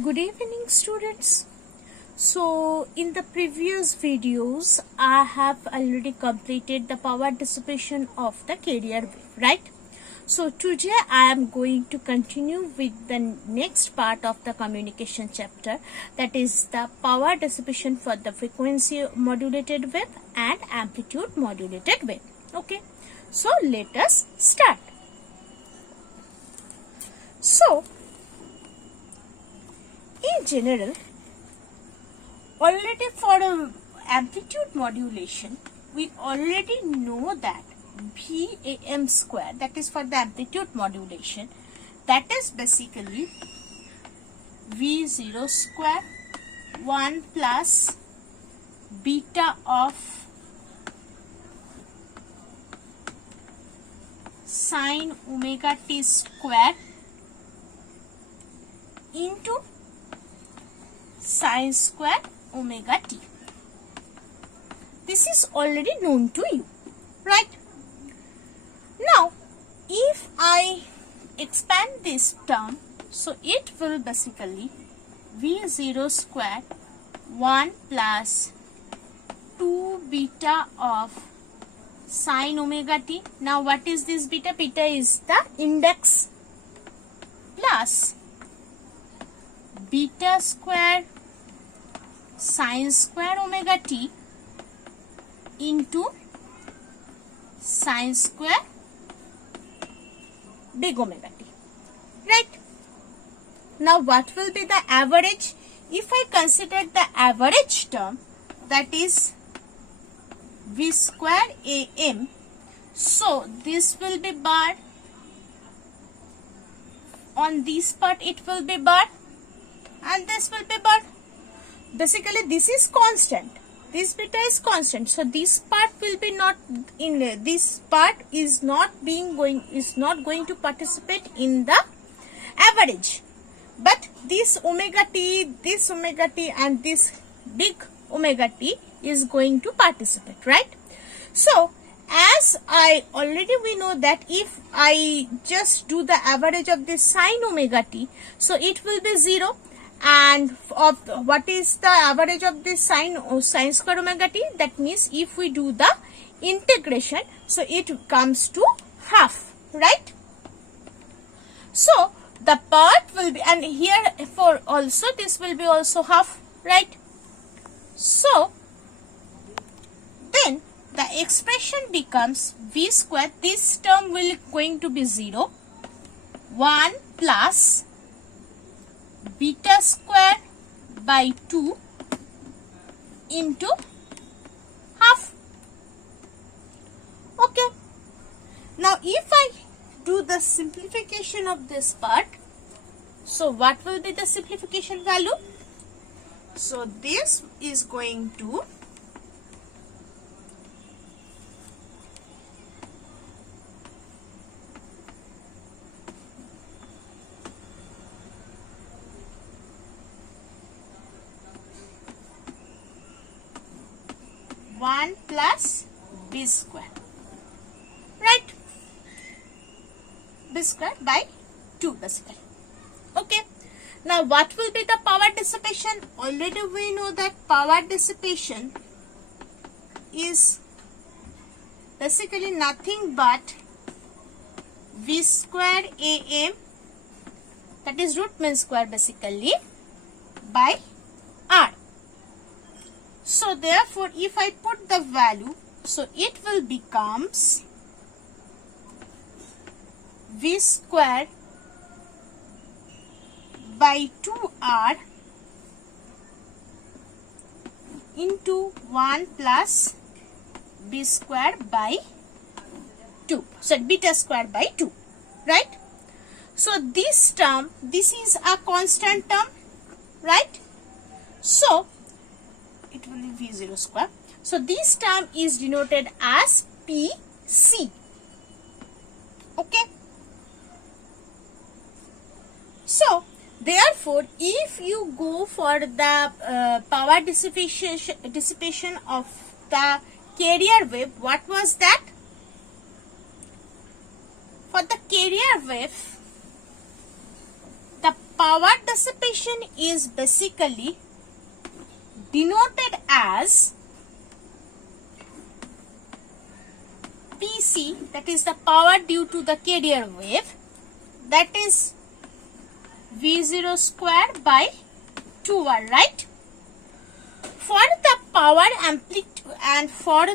Good evening, students. So in the previous videos I have already completed the power dissipation of the carrier wave, right? So today I am going to continue with the next part of the communication chapter, that is the power dissipation for the frequency modulated wave and amplitude modulated wave. Okay, so let us start. So in general, already for amplitude modulation, we already know that VAM square, that is for the amplitude modulation, that is basically V0 square 1 plus beta of sine omega t square into sine square omega t. This is already known to you, right? Now, if I expand this term, so it will basically V0 square 1 plus 2 beta of sine omega t. Now, what is this beta? Beta is the index plus beta square sine square omega t into sine square big omega t, right? Now what will be the average? If I consider the average term, that is V square AM, so this will be bar, on this part it will be bar, and this will be bar. Basically this is constant, this beta is constant, so this part will be not in this part is not going to participate in the average, but this omega t and this big omega t is going to participate, right? So as we know that if I just do the average of this sine omega t, so it will be 0. And of what is the average of this sine square omega t? That means if we do the integration, so it comes to half, right? So the part will be, and here for also this will be also half, right? So then the expression becomes V square, this term will going to be 0, 1 plus beta square by 2 into half. Okay. Now if I do the simplification of this part, so what will be the simplification value? So this is going to one plus b square, right? B square by 2 basically. Okay. Now what will be the power dissipation? Already we know that power dissipation is basically nothing but V square AM, that is root mean square basically, by R. So therefore if I put the value, so it will becomes V square by 2R into 1 plus B square by 2. So beta square by 2, right? So this term, this is a constant term, right? So it will be V0 square. So this term is denoted as PC. Okay. So therefore, if you go for the power dissipation of the carrier wave, what was that? For the carrier wave, the power dissipation is basically denoted as PC, that is the power due to the carrier wave, that is V0 square by 2R, right? For the power amplitude, and for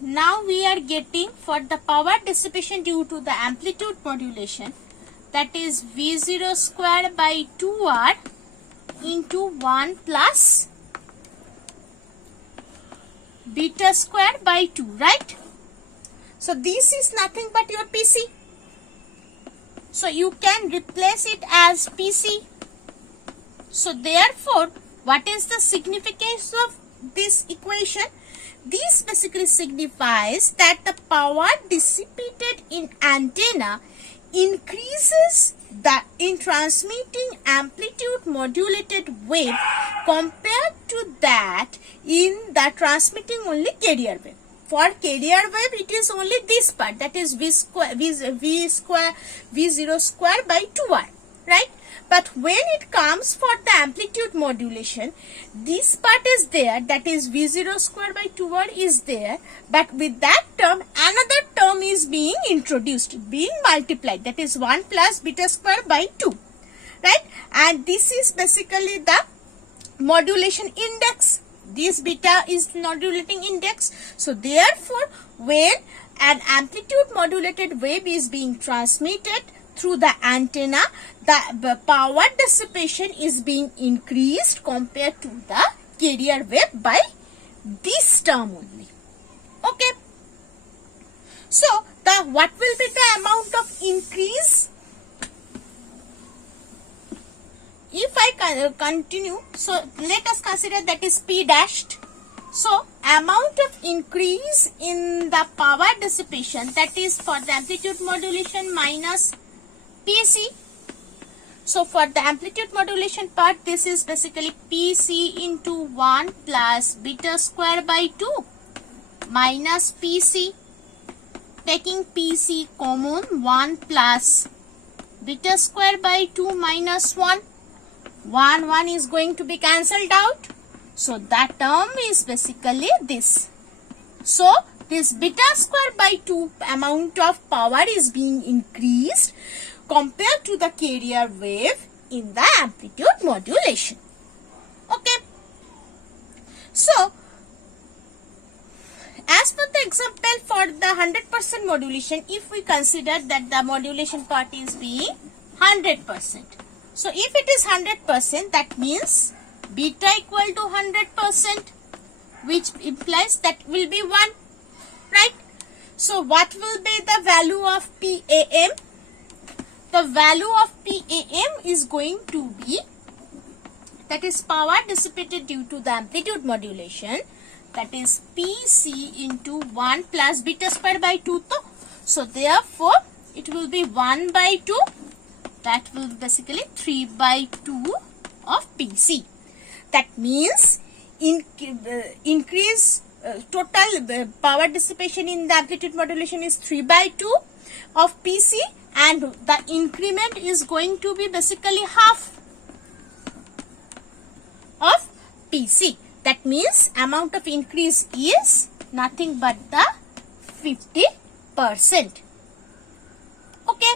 now we are getting for the power dissipation due to the amplitude modulation, that is V0 square by 2R into 1 plus beta square by 2, right? So this is nothing but your PC. So you can replace it as PC. So therefore, what is the significance of this equation? This basically signifies that the power dissipated in antenna increases in transmitting amplitude modulated wave compared to that in the transmitting only carrier wave. For carrier wave, it is only this part, that is V0 square by 2R, right? But when it comes for the amplitude modulation, this part is there, that is V0 square by 2R is there, but with that term, another term is being introduced, being multiplied, that is 1 plus beta square by 2, right? And this is basically the modulation index. This beta is modulating index. So therefore, when an amplitude modulated wave is being transmitted through the antenna, the power dissipation is being increased compared to the carrier wave by this term only. Okay. So what will be the amount of increase? If I continue, so let us consider that is P dashed. So amount of increase in the power dissipation, that is for the amplitude modulation minus PC. So for the amplitude modulation part, this is basically PC into 1 plus beta square by 2 minus PC. Taking PC common, 1 plus beta square by 2 minus 1. 1 is going to be cancelled out. So that term is basically this. So this beta square by 2 amount of power is being increased compared to the carrier wave in the amplitude modulation. Okay. So as per the example for the 100% modulation, if we consider that the modulation part is being 100%. So if it is 100%, that means beta equal to 100%, which implies that will be 1, right? So what will be the value of PAM? The value of PAM is going to be, that is power dissipated due to the amplitude modulation, that is PC into 1 plus beta square by 2. So therefore, it will be 1 by 2. That will be basically 3 by 2 of PC. That means increase total power dissipation in the amplitude modulation is 3 by 2 of PC, and the increment is going to be basically half of PC. That means amount of increase is nothing but the 50%. Okay.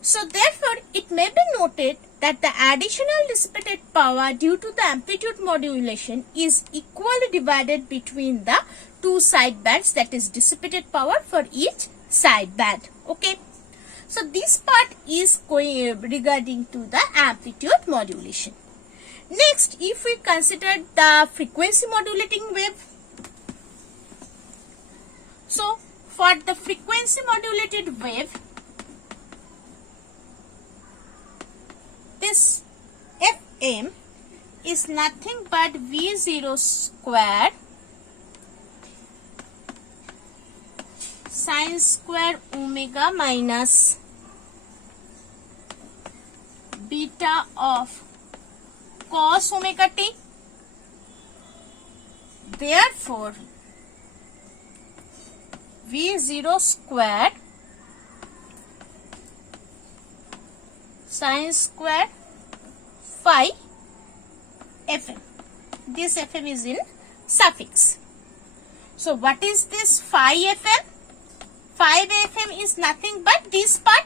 So therefore, it may be noted that the additional dissipated power due to the amplitude modulation is equally divided between the two side bands, that is dissipated power for each side band. Okay. So this part is going regarding to the amplitude modulation. Next, if we consider the frequency modulating wave. So for the frequency modulated wave, this Fm is nothing but V0 square sine square omega minus beta of cos omega t. Therefore, V0 square sine square phi fm. This fm is in suffix. So what is this phi fm? Phi fm is nothing but this part.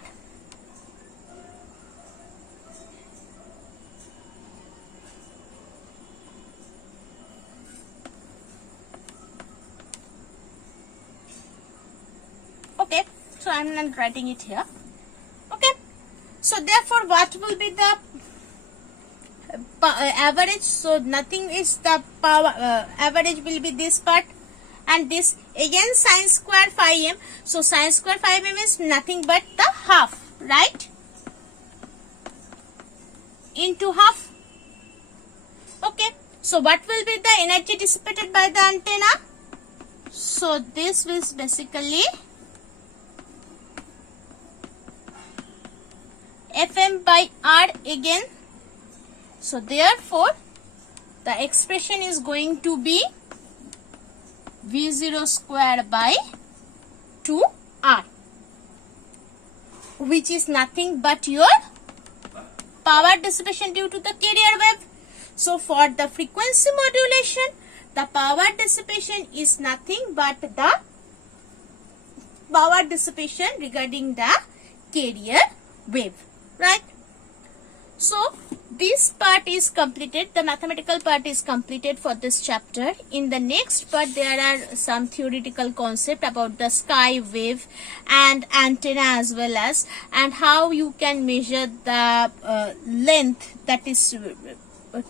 Okay, so I am not writing it here. Okay, so therefore what will be the average? So nothing is the power, average will be this part, and this again sine square phi m. So sine square phi m is nothing but the half, right? Into half. Okay, so what will be the energy dissipated by the antenna? So this is basically Fm by R again. So therefore the expression is going to be V0 square by 2R, which is nothing but your power dissipation due to the carrier wave. So for the frequency modulation, the power dissipation is nothing but the power dissipation regarding the carrier wave, right? So this part is completed, the mathematical part is completed for this chapter. In the next part there are some theoretical concept about the sky wave and antenna as well as, and how you can measure the length that is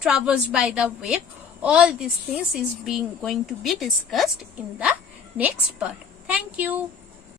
traversed by the wave. All these things is going to be discussed in the next part. Thank you.